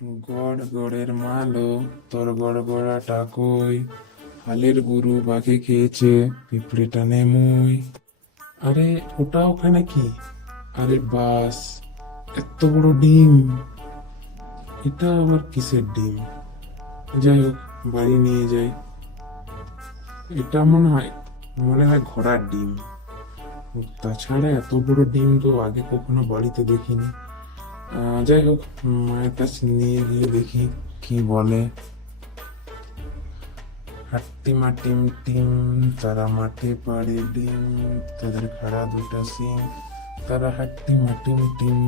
গড় গড়ের মালো, তোর গড় গড়া টাকই, হালের গরু বাঘে খেয়েছে, পিঁপড়েটা নেমুই। আরে ওটা ওখানে কি? আরে বাস, এত বড় ডিম! এটা আবার কিসের ডিম? যাই হোক, বাড়ি নিয়ে যাই। এটা মনে হয় ঘোড়ার ডিম। তাছাড়া এত বড় ডিম তো আগে কখনো বাড়িতে দেখিনি। যাই হোক, মায়ের কাছে নিয়ে গিয়ে দেখি কি বলে। হাট্টিমা টিম টিম, তারা মাঠে পাড়ে ডিম, তাদের খাড়া দুটা সিং, তারা হাট্টিমা টিম টিম।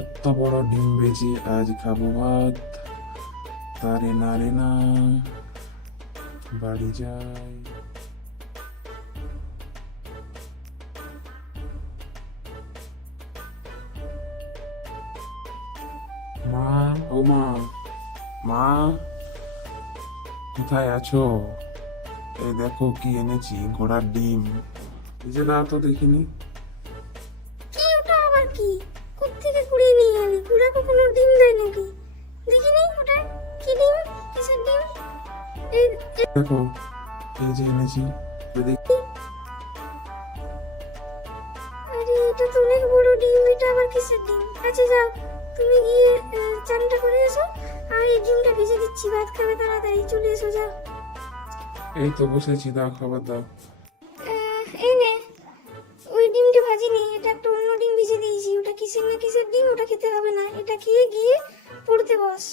এত বড় ডিম বেজে আজ খাবো ভাত, তারে না রে না, বাড়ি যাই। মা, ও মা, মা, কোথায় আছো? এই দেখো কি এনেছি, ঘোড়ার ডিম। এই যে, না তো দেখিনি। কি ওটা আবার কি? কোত্থেকে কুড়িয়ে নিয়ে এলি? কুড়া কখনো ডিম দেয় নাকি? দেখিনি ওটা কি ডিম? কিসের ডিম? এই দেখো, এই যে এনেছি, তো দেখি। আরে এটা তো অনেক বড় ডিম, এটা আবার কিসের ডিম? আচ্ছা যাও, তুমি গিয়ে চানটা করে এসো, আর এই ডিমটা ভেজে দিচ্ছি, ভাত খাবে তাড়াতাড়ি, চলে এসো যাও। এই তো বসেছি, দাও খাবার দাও। এই নে, ওই ডিমটা ভাজিনি, এটা একটা অন্য ডিম ভেজে দিয়েছি, ওটা কিসের না কিসের ডিম, ওটা খেতে হবে না, এটা খেয়ে গিয়ে পড়তে বস।